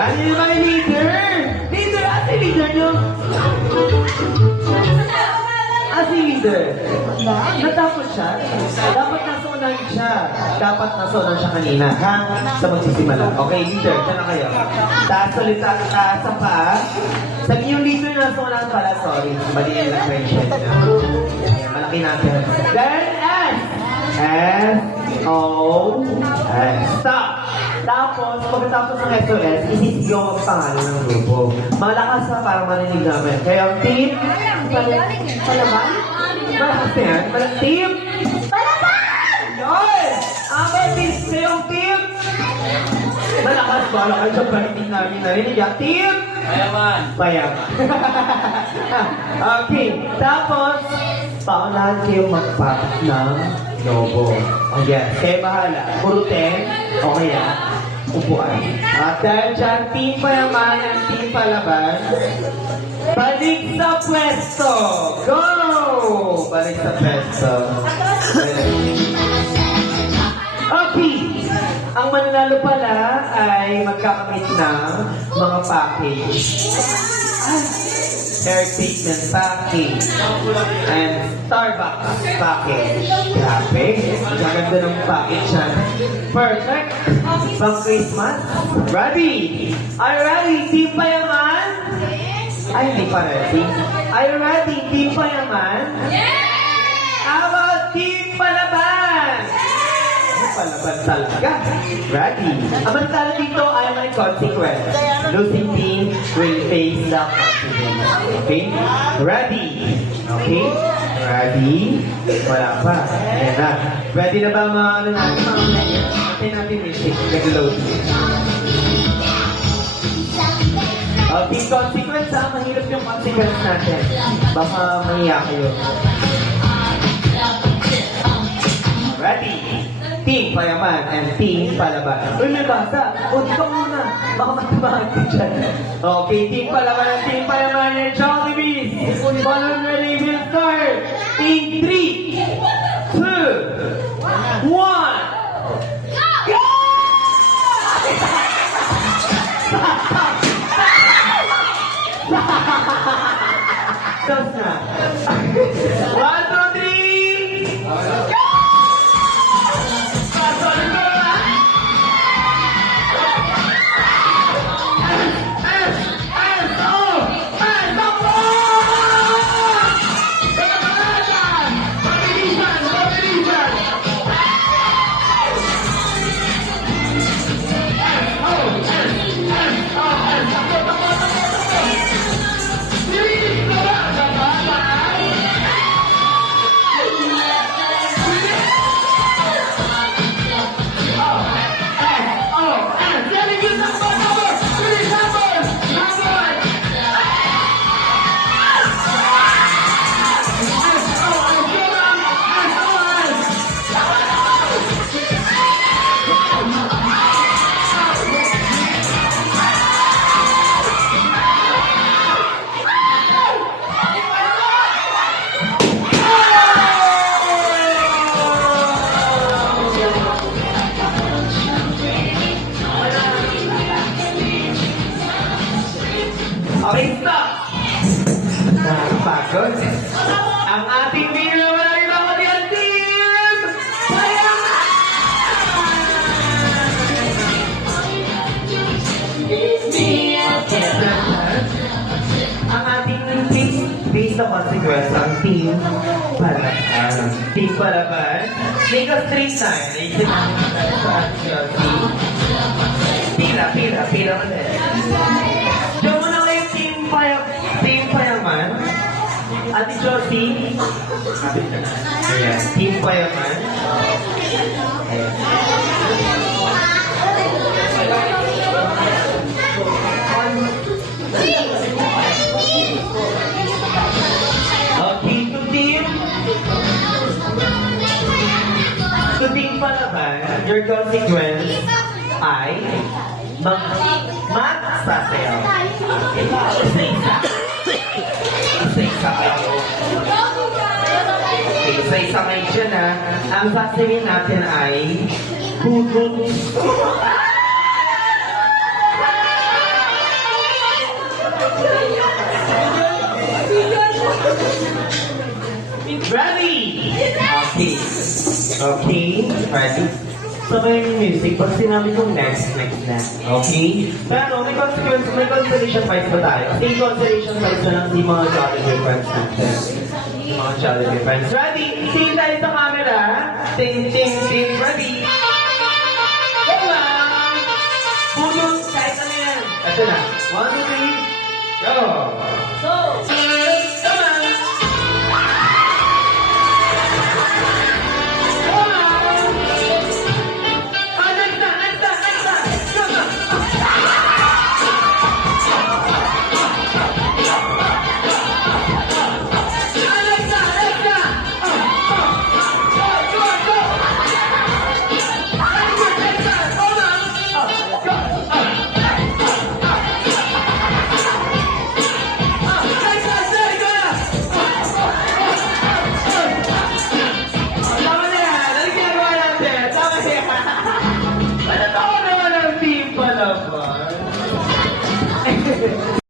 Ayan, yun naman yung leader. Leader, ate leader nyo. Si leader. Natapos siya. Dapat nasa unahin siya. Dapat nasa unahin siya kanina. Ha? Sa magsisimula. Okay, leader. Diyan na kayo. Taas ulit taas ang paa. Sabi yung leader na nasa unahin pala. Sorry. Mali yung question niya. Malaki natin. Then, S. S. O. S. Stop. Tapos, pagkatapos ng SOS, isisigaw ang pangalan ng grupo. Malakas na para marinig namin. Kaya ang team, palaban? Malakas na yan? Team? Palaban! Yun! Ang team, kayong team? Malakas ba? Malakas sa parinig namin narinig. Team? Payaman. Payaman. Okay. Tapos, paunahan kayo magpapak ng lobo. Oh, yes. Kaya bahala. Puro 10. Okay, upuan. At dahil dyan, team payaman and team palaban, balik sa pwesto! Go! Balik sa pwesto. Okay. Ang mananalo pala ay magkakamit ng mga package. Hair treatment package and Starbucks package. Grabe. Maganda ng package yan. Perfect. Pang Christmas. Ready? Are you ready? Team Payaman? Ay, hindi pa ready. Are you ready? Team Payaman? How about Team Palaban? Palaban talaga. Ready? Ang manitala dito ay may consequence. Losing team will face the consequence. Okay? Ready? Okay? Ready? Wala pa. Ayan na. Ready na ba mga ano natin? Natin natin music. Nag-load. Okay, consequence ha. Mahirap yung consequence natin. Baka mahiya kayo. Ready? Team Payaman and Team Palaban. Uy, may bata. O, di ka muna. Baka matibahan ka dyan. Okay, Team Palaban and Team Payaman and Jollibees. Follow ready, we'll start. In 3, 2, 1. Go! Tapos na. 1, 2, 3. Go! Okay, stop! Nakapagod. Ang ating video ay mga ang team! Payaman! Ang ating team, based sa consequence, ang team Palaban. Team Palaban. Make us 3 times. Naisip namin sa team. Pila ulit. Diyan mo na kayo Team Payaman. Ate Josie. Ayan. Team Payaman. Ayan. Okay, to Team Palaban, your consequence ay magsasayaw. Isa-isa kayo. Isa-isa kayo dyan ha. Ang sasayaw natin ay hugot. Okay? Ready? Sabay yung music, pag sinabi kong next na. Okay? Pero may consolation prize ba tayo? Kasi yung consolation prize na lang di mga Jollibee friends natin. Mga Jollibee friends. Ready? Tingin tayo sa camera. Ting, ting, ting. Ready? Go lang! Bunot, kahit ano yan. Ito na. 1, 2, 3. Go! Go!